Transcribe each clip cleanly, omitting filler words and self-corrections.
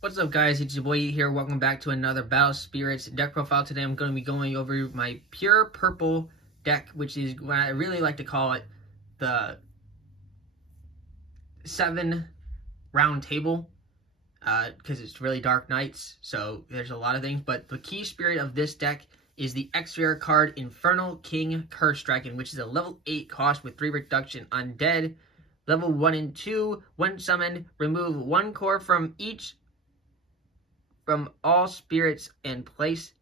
What's up, guys? It's your boy here. Welcome back to another Battle Spirits deck profile. Today I'm going to be going over my pure purple deck, which is what I really like to call it the 7 round table, because it's really dark nights, so there's a lot of things. But the key spirit of this deck is the X-Rare card Infernal King Curse Dragon, which is a level 8 cost with 3 reduction undead. Level 1 and 2, when summoned, remove 1 core from all spirits and place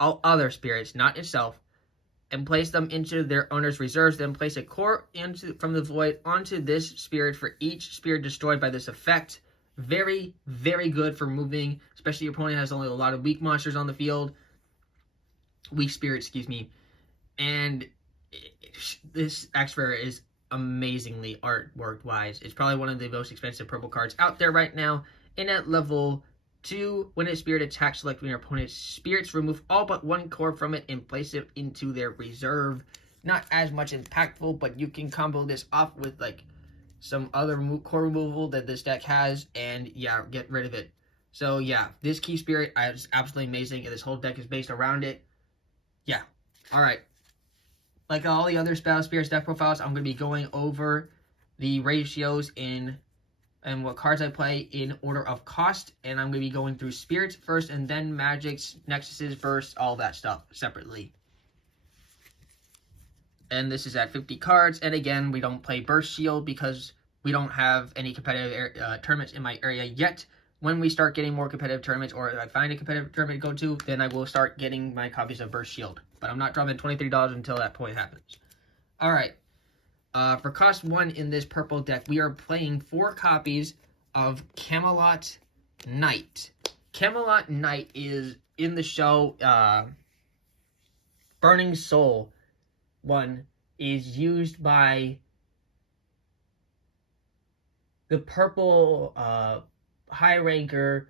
all other spirits, not itself, and place them into their owner's reserves. Then place a core from the void onto this spirit for each spirit destroyed by this effect. Very, very good for moving, especially your opponent has only a lot of weak monsters on the field. Weak spirits, excuse me. And this X-Rare is amazingly artwork wise. It's probably one of the most expensive purple cards out there right now. And at level 2, when a spirit attacks, select your opponent's spirits, remove all but 1 core from it and place it into their reserve. Not as much impactful, but you can combo this off with like some other core removal that this deck has, and yeah, get rid of it. So yeah, this key spirit is absolutely amazing, and this whole deck is based around it. Yeah, alright. Like all the other Battle Spirits deck profiles, I'm going to be going over the ratios and what cards I play in order of cost, and I'm going to be going through spirits first and then magics, nexuses first, all that stuff separately. And this is at 50 cards, and again, we don't play Burst Shield because we don't have any competitive tournaments in my area yet. When we start getting more competitive tournaments, or if I find a competitive tournament to go to, then I will start getting my copies of Burst Shield. But I'm not dropping $23 until that point happens. Alright. For cost 1 in this purple deck, we are playing 4 copies of Camelot Knight. Camelot Knight is in the show Burning Soul. One is used by the purple high ranker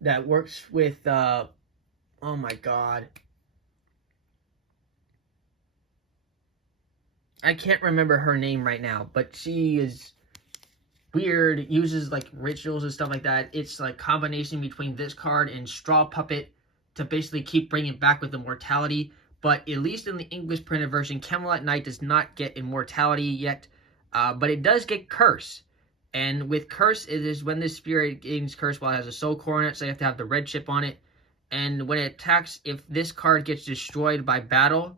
that works with oh my god, I can't remember her name right now, but she is weird, uses like rituals and stuff like that. It's like combination between this card and Straw Puppet to basically keep bringing it back with immortality. But at least in the English printed version, Camelot Knight does not get immortality yet, but it does get Curse. And with Curse, it is when this spirit gains Curse while it has a soul core in it, so you have to have the red chip on it. And when it attacks, if this card gets destroyed by battle,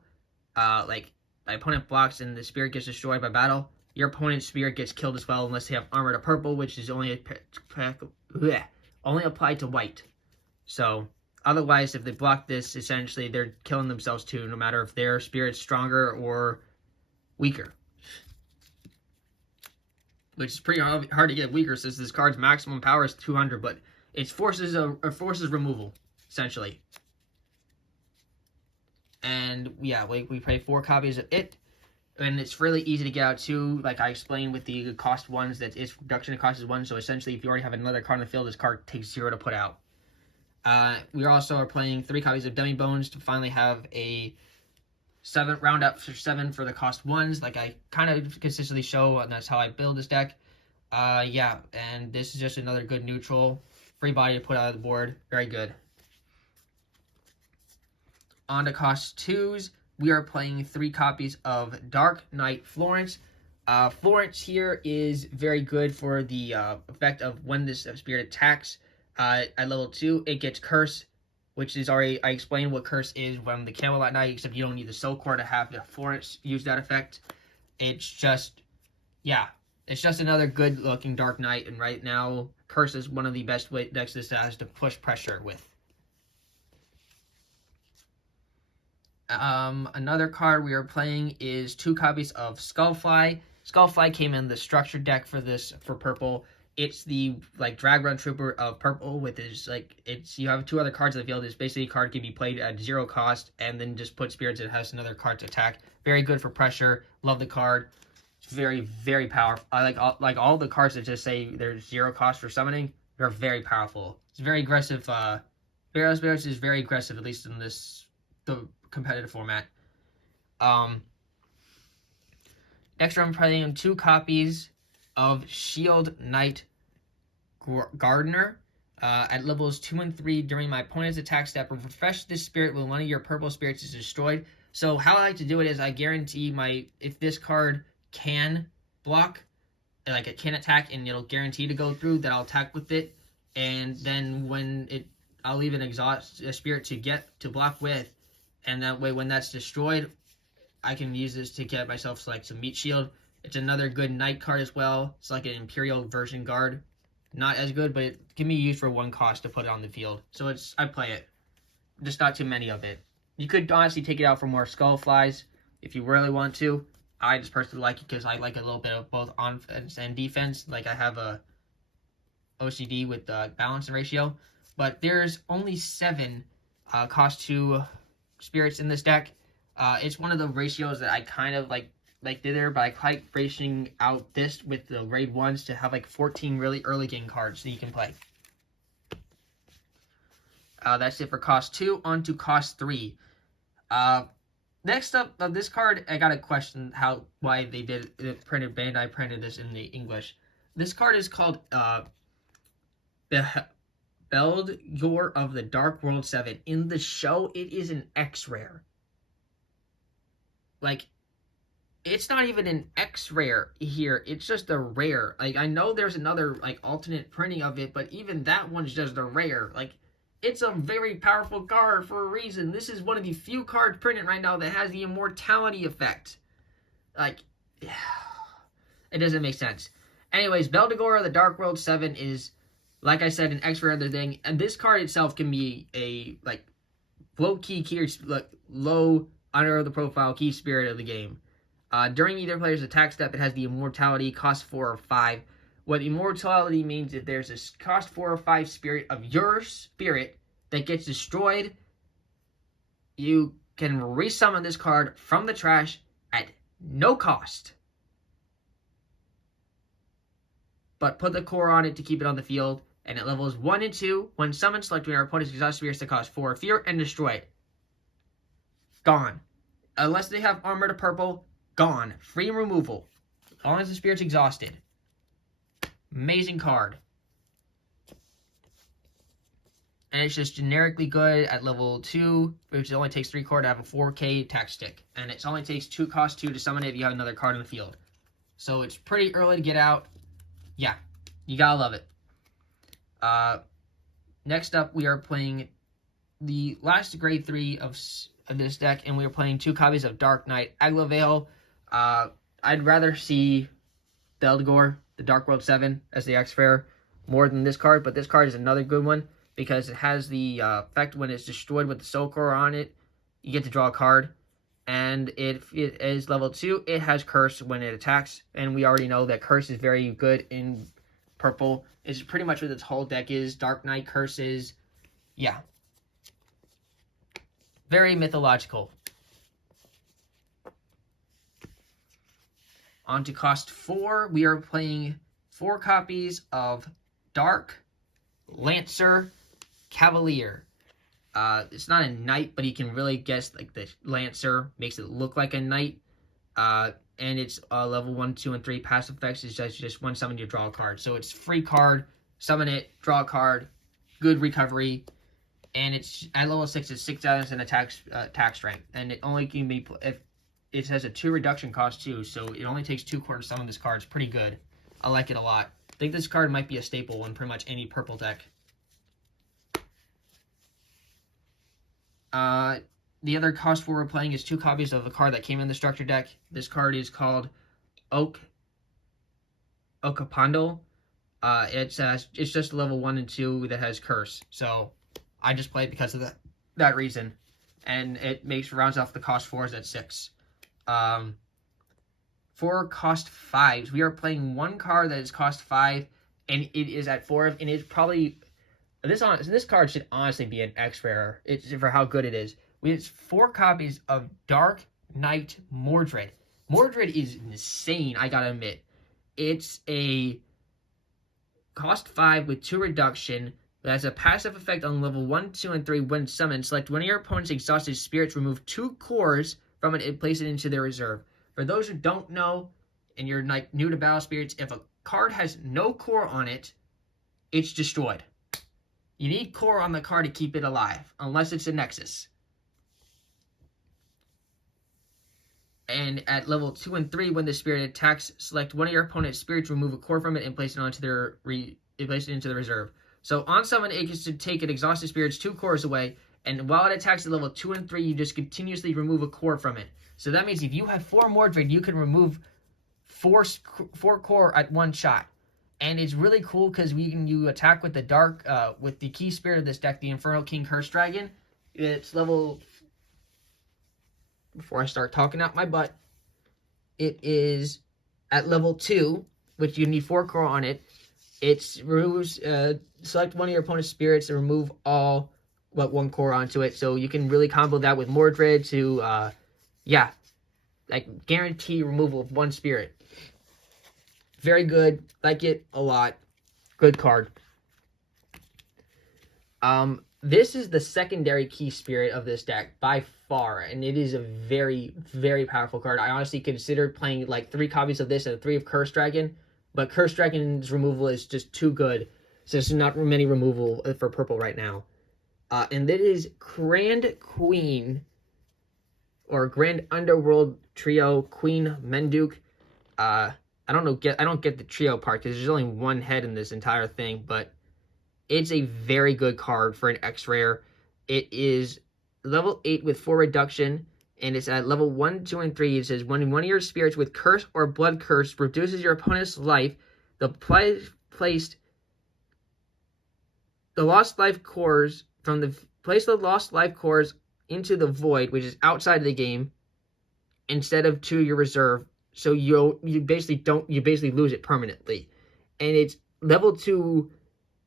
like my opponent blocks and the spirit gets destroyed by battle, your opponent's spirit gets killed as well unless they have armor to purple, which is only applied to white. So otherwise, if they block this, essentially they're killing themselves too, no matter if their spirit's stronger or weaker. Which is pretty hard to get weaker since this card's maximum power is 200, but it forces removal, essentially. And yeah, we play 4 copies of it, and it's really easy to get out too. Like I explained with the cost ones, that its reduction in cost is 1, so essentially if you already have another card in the field, this card takes 0 to put out. We also are playing 3 copies of Demi Bones to finally have a 7 round up for 7 for the cost 1s, like I kind of consistently show, and that's how I build this deck. Yeah, and this is just another good neutral, free body to put out of the board. Very good. On to cost 2s, we are playing 3 copies of Dark Knight Florence. Florence here is very good for the effect of when this spirit attacks. At level 2, it gets Curse, which is already, I explained what Curse is from the Camelot Knight, except you don't need the Soul Core to have the Florence use that effect. It's just, yeah, it's just another good looking Dark Knight, and right now, Curse is one of the best decks this has to push pressure with. Another card we are playing is 2 copies of Skullfly. Skullfly came in the structured deck for purple. It's the like drag run trooper of purple, with his you have 2 other cards in the field. It's basically a card can be played at 0 cost, and then just put spirits that has another card to attack. Very good for pressure. Love the card. It's very, very powerful. I like all the cards that just say there's 0 cost for summoning. They're very powerful. It's very aggressive. Burial Spirits is very aggressive, at least in the competitive format. Next, I'm playing 2 copies of Shield Knight Gardener. At levels 2 and 3, during my opponent's attack step, refresh this spirit when one of your purple spirits is destroyed. So how I like to do it is I guarantee if this card can block, like it can attack and it'll guarantee to go through, that I'll attack with it. And then I'll leave a spirit to block with. And that way when that's destroyed, I can use this to get myself like some meat shield. It's another good knight card as well. It's like an Imperial version guard. Not as good, but it can be used for 1 cost to put it on the field. So I play it. Just not too many of it. You could honestly take it out for more skull flies if you really want to. I just personally like it because I like a little bit of both offense and defense. Like I have a OCD with the balance and ratio. But there's only 7 cost 2 spirits in this deck. It's one of the ratios that I kind of like there, but I like racing out this with the raid 1s to have like 14 really early game cards that you can play. That's it for cost 2. On to cost 3. Next up, this card, I got a question why they did it. Bandai printed this in the English. This card is called Beldgor of the Dark World 7. In the show, it is an X rare. Like, it's not even an X rare here. It's just a rare. Like, I know there's another like alternate printing of it, but even that one's just a rare. Like, it's a very powerful card for a reason. This is one of the few cards printed right now that has the immortality effect. Like, it doesn't make sense. Anyways, Beldgor of the Dark World 7 is, like I said, an X rare other thing, and this card itself can be a like low under the profile key spirit of the game. During either player's attack step, it has the immortality, cost 4 or 5. What immortality means, if there's a cost 4 or 5 spirit of your spirit that gets destroyed, you can resummon this card from the trash at no cost. But put the core on it to keep it on the field, and at levels 1 and 2, when summoned, select when our opponent's exhaust spirits that cost 4 or fewer and destroy it. Gone. Unless they have armor to purple, gone. Free removal. As long as the spirit's exhausted. Amazing card. And it's just generically good at level 2, which only takes 3 core to have a 4k attack stick. And it only takes cost 2 to summon it if you have another card in the field. So it's pretty early to get out. Yeah, you gotta love it. Next up, we are playing the last grade 3 of this deck, and we are playing 2 copies of Dark Knight Aglavale. I'd rather see Beldgor, the Dark World 7, as the X rare more than this card, but this card is another good one because it has the effect when it's destroyed with the Soul Core on it, you get to draw a card. And if it is level 2, it has Curse when it attacks. And we already know that Curse is very good in purple. It's pretty much what its whole deck is. Dark Knight, Curses. Yeah. Very mythological. On to cost 4. We are playing 4 copies of Dark Lancer Cavalier. It's not a knight, but you can really guess like the Lancer makes it look like a knight. And it's level 1, 2, and 3 passive effects is just one summon, you draw a card. So it's free card, summon it, draw a card, good recovery, and it's at level 6. It's 6 items and attack strength, and it only can be if it has a 2 reduction cost too. So it only takes 2 core to summon this card. It's pretty good. I like it a lot. I think this card might be a staple in pretty much any purple deck. The other cost 4 we're playing is 2 copies of the card that came in the structure deck. This card is called Okapandal. It's just level 1 and 2 that has Curse. So I just play it because of that reason. And it rounds off the cost 4s at 6. For cost 5s, we are playing 1 card that is cost 5, and it is at 4, and it's probably this card should honestly be an X rare. It's for how good it is. We have 4 copies of Dark Knight Mordred. Mordred is insane, I gotta admit. It's a cost 5 with 2 reduction that has a passive effect on level 1, 2, and 3 when summoned. Select one of your opponent's exhausted spirits, remove 2 cores from it and place it into their reserve. For those who don't know, and you're like new to battle spirits, if a card has no core on it, it's destroyed. You need core on the card to keep it alive, unless it's a Nexus. And at level 2 and 3, when the spirit attacks, select one of your opponent's spirits, remove a core from it, and place it onto place it into the reserve. So on summon, it gets to take an exhausted spirit's 2 cores away, and while it attacks at level 2 and 3, you just continuously remove a core from it. So that means if you have 4 Mordred, you can remove 4 core at one shot. And it's really cool because you attack with the with the key spirit of this deck, the Infernal King Curse Dragon. It's level... Before I start talking out my butt, it is at level 2, which you need 4 core on it. It removes, select one of your opponent's spirits and remove all but 1 core onto it. So you can really combo that with Mordred to, like guarantee removal of 1 spirit. Very good. Like it a lot. Good card. This is the secondary key spirit of this deck by far, and it is a very, very powerful card. I honestly considered playing like 3 copies of this and 3 of Curse Dragon, but Curse Dragon's removal is just too good, so there's not many removal for purple right now. And that is Grand Queen, or Grand Underworld Trio Queen Menduk. I don't get the trio part because there's only 1 head in this entire thing, but it's a very good card for an X-Rare. It is level 8 with 4 reduction, and it's at level 1, 2, and 3. It says, when one of your spirits with curse or blood curse reduces your opponent's life, place the lost life cores into the void, which is outside of the game, instead of to your reserve. So you basically lose it permanently. And it's level 2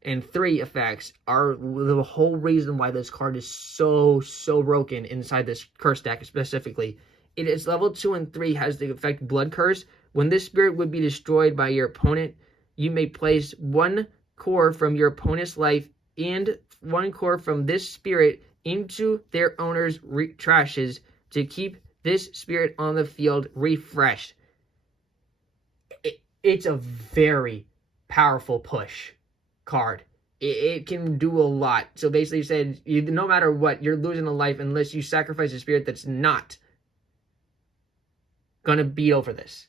and 3 effects are the whole reason why this card is so broken inside this curse deck specifically. It is level 2 and 3, has the effect Blood Curse. When this spirit would be destroyed by your opponent, you may place 1 core from your opponent's life and 1 core from this spirit into their owner's trashes to keep this spirit on the field refreshed. It's a very powerful push card. It can do a lot. So basically you said, no matter what, you're losing a life unless you sacrifice a spirit that's not gonna beat over this.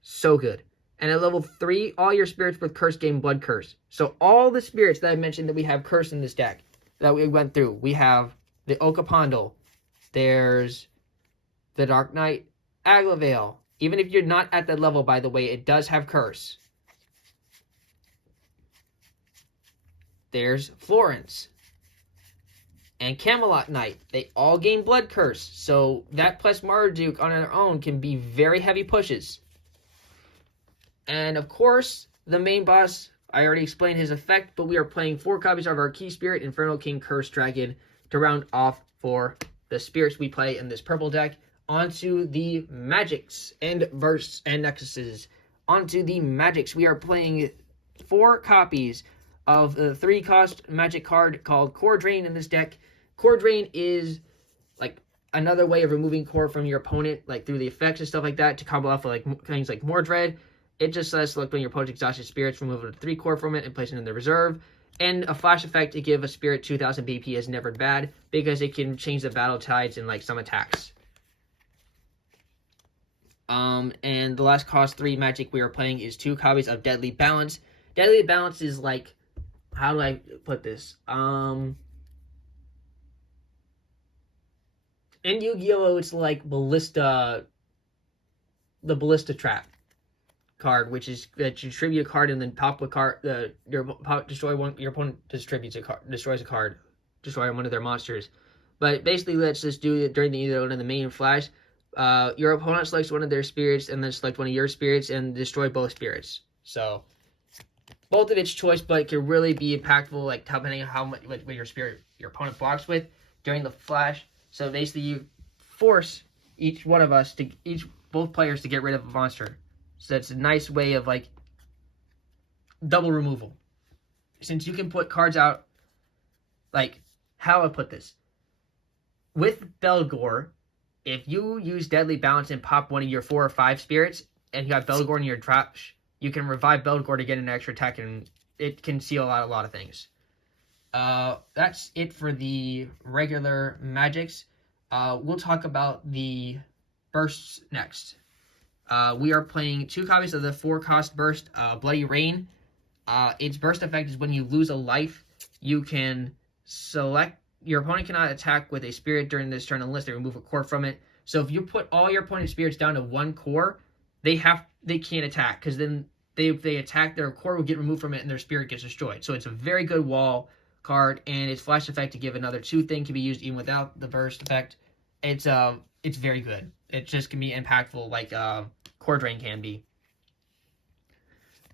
So good. And at level 3, all your spirits with curse gain Blood Curse. So all the spirits that I mentioned that we have curse in this deck that we went through, we have the Okapondal, there's the Dark Knight Aglavale. Even if you're not at that level, by the way, it does have curse. There's Florence and Camelot Knight. They all gain Blood Curse, so that plus Marduk on their own can be very heavy pushes. And of course, the main boss, I already explained his effect, but we are playing 4 copies of our key spirit, Infernal King Curse Dragon, to round off for the spirits we play in this purple deck. Onto the magics and verse and nexuses. Onto the magics. We are playing 4 copies of the 3-cost magic card called Core Drain in this deck. Core Drain is like another way of removing core from your opponent, like through the effects and stuff like that, to combo off of like things like Mordred. It just says select one of your opponent's exhausted spirits, remove a 3 core from it, and place it in the reserve. And a flash effect to give a spirit 2000 BP is never bad, because it can change the battle tides in like some attacks. And the last cost 3 magic we are playing is 2 copies of Deadly Balance. Deadly Balance is like, how do I put this? In Yu-Gi-Oh! It's like the Ballista Trap card, which is that you tribute a card and then pop a card. Your opponent destroys a card, destroy one of their monsters. But basically, let's just do it during the main flash. Your opponent selects one of their spirits and then select one of your spirits and destroy both spirits. So both of its choice, but it can really be impactful, like depending on how much what your opponent blocks with during the flash. So basically, you force both players to get rid of a monster. So that's a nice way of like double removal. Since you can put cards out, like how I put this with Belgor. If you use Deadly Balance and pop one of your 4 or 5 spirits, and you have Belgor in your trash, You can revive Belgor to get an extra attack, and it can seal out a lot of things. That's it for the regular magics. We'll talk about the bursts next. We are playing 2 copies of the 4-cost burst, Bloody Rain. Its burst effect is when you lose a life, you can select. Your opponent cannot attack with a spirit during this turn unless they remove a core from it. So if you put all your opponent's spirits down to 1 core, they can't attack, because then if they attack, their core will get removed from it and their spirit gets destroyed. So it's a very good wall card, and its flash effect to give another 2 thing can be used even without the burst effect. It's very good. It just can be impactful like Core Drain can be.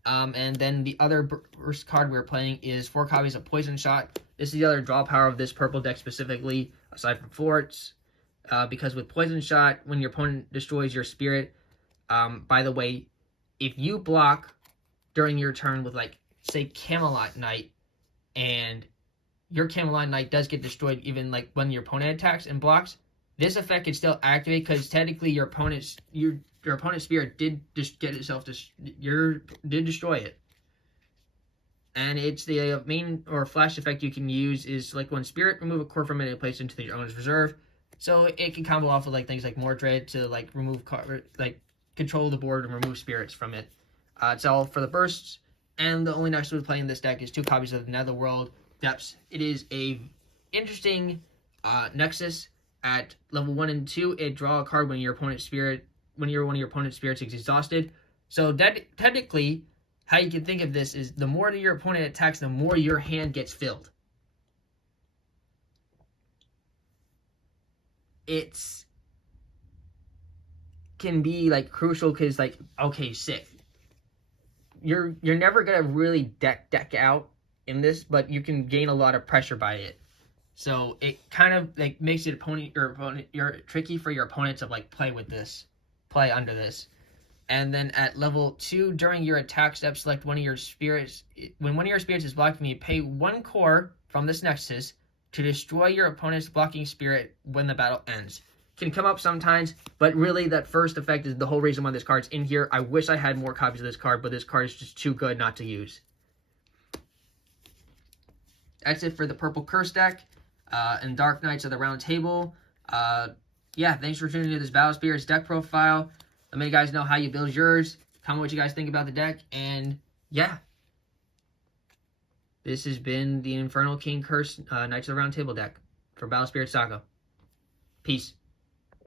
And then the other burst card we're playing is 4 copies of Poison Shot. This is the other draw power of this purple deck specifically, aside from forts. Because with Poison Shot, when your opponent destroys your spirit, by the way, if you block during your turn with, like, say, Camelot Knight, and your Camelot Knight does get destroyed even, like, when your opponent attacks and blocks, this effect can still activate, because technically your opponent's spirit did just get itself did destroy it. And it's the main or flash effect you can use is like when spirit, remove a core from it and place it into your owner's reserve. So it can combo off with like things like Mordred to like remove control the board and remove spirits from it. It's all for the bursts. And the only next we're playing this deck is 2 copies of the Netherworld Depths. It is a interesting Nexus. At level 1 and 2, it draw a card when one of your opponent's spirits is exhausted. So technically, how you can think of this is the more that your opponent attacks, the more your hand gets filled. It's can be like crucial because like, okay, sick. You're never gonna really deck out in this, but you can gain a lot of pressure by it. So it kind of like makes your opponent tricky for your opponent to like play under this. And then at level 2, during your attack step, select one of your spirits. When one of your spirits is blocked from you, pay 1 core from this Nexus to destroy your opponent's blocking spirit when the battle ends. Can come up sometimes, but really that first effect is the whole reason why this card's in here. I wish I had more copies of this card, but this card is just too good not to use. That's it for the Purple Curse deck. And Dark Knights of the Round Table. Yeah, thanks for tuning into this Battle Spirits deck profile. Let me guys know how you build yours. Tell me what you guys think about the deck. And yeah, this has been the Infernal King Curse Knights of the Round Table deck for Battle Spirits Saga. Peace.